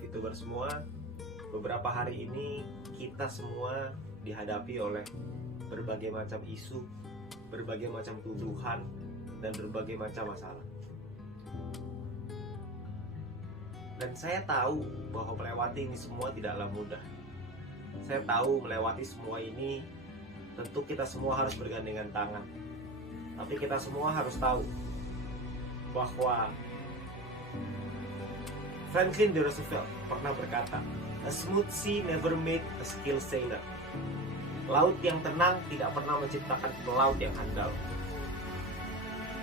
VTuber semua, beberapa hari ini kita semua dihadapi oleh berbagai macam isu, berbagai macam tuduhan, dan berbagai macam masalah. Dan saya tahu bahwa melewati ini semua tidaklah mudah. Saya tahu melewati semua ini tentu kita semua harus bergandengan tangan. Tapi kita semua harus tahu bahwa Franklin D. Roosevelt pernah berkata, "A smooth sea never made a skilled sailor." Laut yang tenang tidak pernah menciptakan pelaut yang handal.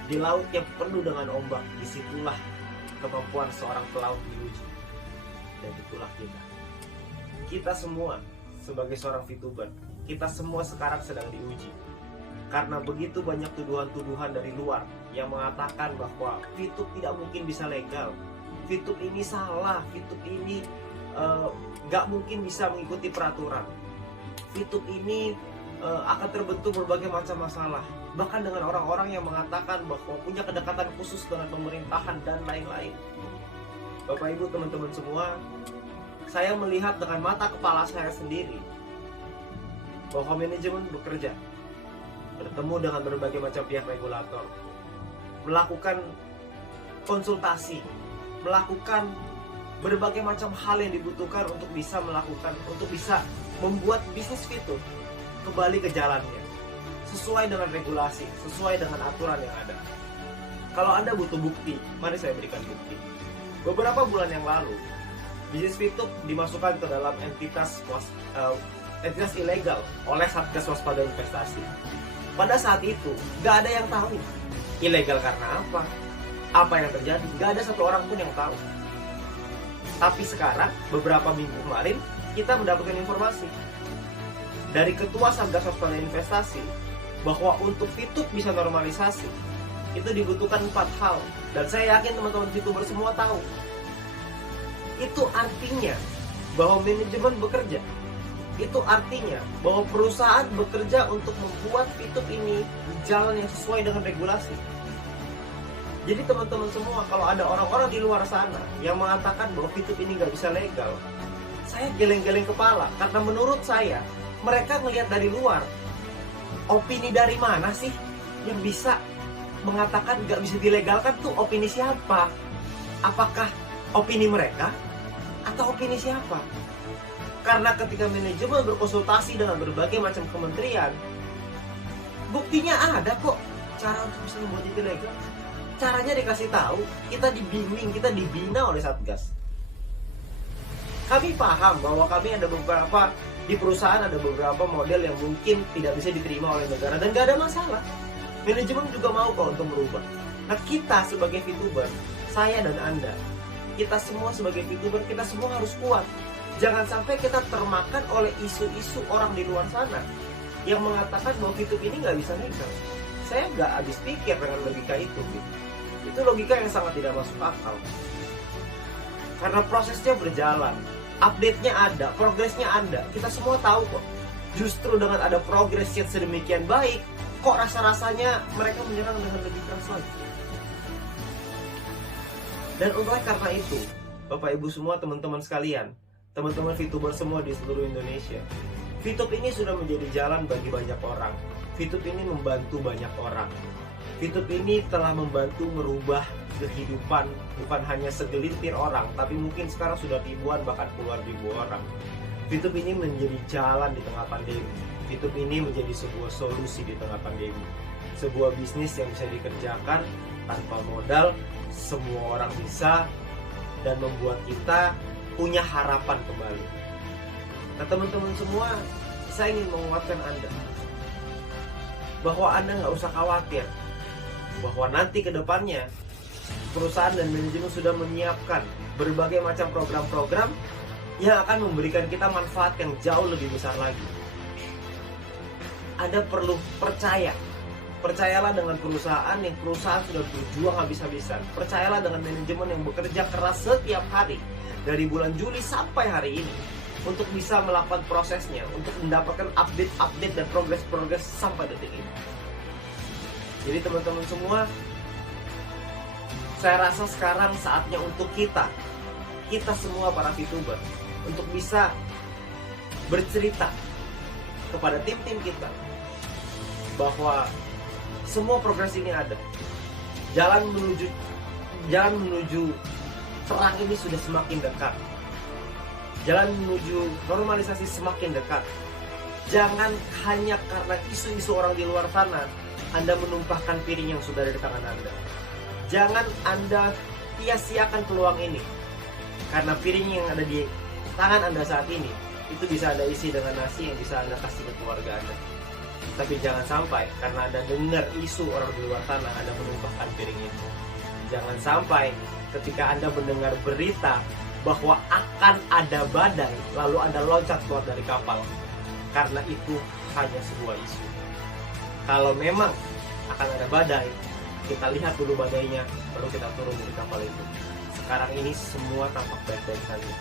Di laut yang penuh dengan ombak, disitulah kemampuan seorang pelaut diuji. Dan itulah kita. Kita semua sebagai seorang VTuber, kita semua sekarang sedang diuji. Karena begitu banyak tuduhan-tuduhan dari luar yang mengatakan bahwa VTube tidak mungkin bisa legal, VTube ini salah, VTube ini gak mungkin bisa mengikuti peraturan, VTube ini akan terbentuk berbagai macam masalah. Bahkan dengan orang-orang yang mengatakan bahwa punya kedekatan khusus dengan pemerintahan dan lain-lain. Bapak Ibu teman-teman semua, saya melihat dengan mata kepala saya sendiri bahwa manajemen bekerja, bertemu dengan berbagai macam pihak regulator, melakukan konsultasi, melakukan berbagai macam hal yang dibutuhkan untuk bisa membuat bisnis VTube kembali ke jalannya, sesuai dengan regulasi, sesuai dengan aturan yang ada. Kalau Anda butuh bukti, mari saya berikan bukti. Beberapa bulan yang lalu, bisnis VTube dimasukkan ke dalam entitas ilegal oleh Satgas Waspada Investasi. Pada saat itu, gak ada yang tahu ilegal karena apa yang terjadi, gak ada satu orang pun yang tahu. Tapi sekarang, beberapa minggu kemarin, kita mendapatkan informasi dari Ketua Satgas Waspada Investasi bahwa untuk VTube bisa normalisasi, itu dibutuhkan 4 hal. Dan saya yakin teman-teman VTuber semua tahu. Itu artinya bahwa manajemen bekerja. Itu artinya bahwa perusahaan bekerja untuk membuat VTube ini di jalan yang sesuai dengan regulasi. Jadi teman-teman semua, kalau ada orang-orang di luar sana yang mengatakan bahwa VTube ini nggak bisa legal, saya geleng-geleng kepala. Karena menurut saya, mereka ngelihat dari luar. Opini dari mana sih yang bisa mengatakan nggak bisa dilegalkan? Tuh opini siapa? Apakah opini mereka atau opini siapa? Karena ketika manajemen berkonsultasi dengan berbagai macam kementerian, buktinya ada kok cara untuk bisa membuat itu legal. Caranya dikasih tahu, kita dibimbing, kita dibina oleh Satgas. Kami paham bahwa kami ada beberapa di perusahaan, ada beberapa model yang mungkin tidak bisa diterima oleh negara dan gak ada masalah. Manajemen juga mau kok untuk merubah. Nah, kita sebagai VTuber, saya dan Anda, kita semua sebagai VTuber, kita semua harus kuat. Jangan sampai kita termakan oleh isu-isu orang di luar sana yang mengatakan bahwa VTube ini nggak bisa legal. Saya nggak habis pikir dengan logika itu. Itu logika yang sangat tidak masuk akal. Karena prosesnya berjalan, update-nya ada, progresnya ada. Kita semua tahu kok. Justru dengan ada progres yang sedemikian baik, kok rasa-rasanya mereka menyerang dengan lebih keras lagi. Dan oleh karena itu, Bapak Ibu semua, teman-teman sekalian, teman-teman VTuber semua di seluruh Indonesia, VTube ini sudah menjadi jalan bagi banyak orang. VTube ini membantu banyak orang. VTube ini telah membantu merubah kehidupan bukan hanya segelintir orang, tapi mungkin sekarang sudah ribuan bahkan puluhan ribu orang. VTube ini menjadi jalan di tengah pandemi. VTube ini menjadi sebuah solusi di tengah pandemi. Sebuah bisnis yang bisa dikerjakan tanpa modal, semua orang bisa, dan membuat kita punya harapan kembali. Nah teman-teman semua, saya ingin menguatkan Anda bahwa Anda nggak usah khawatir bahwa nanti ke depannya perusahaan dan manajemen sudah menyiapkan berbagai macam program-program yang akan memberikan kita manfaat yang jauh lebih besar lagi. Anda perlu percaya. Percayalah dengan perusahaan yang sudah berjuang habis-habisan. Percayalah dengan manajemen yang bekerja keras setiap hari dari bulan Juli sampai hari ini untuk bisa melakukan prosesnya, untuk mendapatkan update-update dan progres-progres sampai detik ini. Jadi teman-teman semua, saya rasa sekarang saatnya untuk kita kita semua para VTuber untuk bisa bercerita kepada tim-tim kita bahwa semua progres ini ada. Jalan menuju terang ini sudah semakin dekat. Jalan menuju normalisasi semakin dekat. Jangan hanya karena isu-isu orang di luar sana Anda menumpahkan piring yang sudah ada di tangan Anda. Jangan Anda sia-siakan peluang ini, karena piring yang ada di tangan Anda saat ini itu bisa Anda isi dengan nasi yang bisa Anda kasih ke keluarga Anda. Tapi jangan sampai karena Anda dengar isu orang di luar sana Anda menumpahkan piring itu. Jangan sampai ketika Anda mendengar berita bahwa akan ada badai lalu Anda loncat keluar dari kapal, karena itu hanya sebuah isu. Kalau memang akan ada badai, kita lihat dulu badainya, baru kita turun dari kapal itu. Sekarang ini semua tampak baik-baik saja.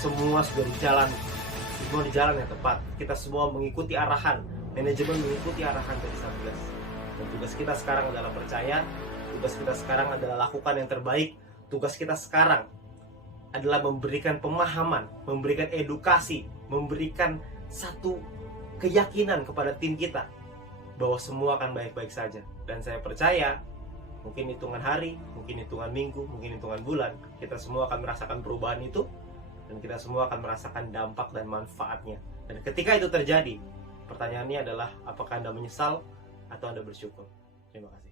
Semua sudah di jalan yang tepat. Kita semua mengikuti arahan, manajemen mengikuti arahan dari Satgas. Dan tugas kita sekarang adalah percaya, tugas kita sekarang adalah lakukan yang terbaik, tugas kita sekarang adalah memberikan pemahaman, memberikan edukasi, memberikan satu keyakinan kepada tim kita bahwa semua akan baik-baik saja. Dan saya percaya mungkin hitungan hari, mungkin hitungan minggu, mungkin hitungan bulan, kita semua akan merasakan perubahan itu, dan kita semua akan merasakan dampak dan manfaatnya. Dan ketika itu terjadi, pertanyaannya adalah apakah Anda menyesal atau Anda bersyukur? Terima kasih.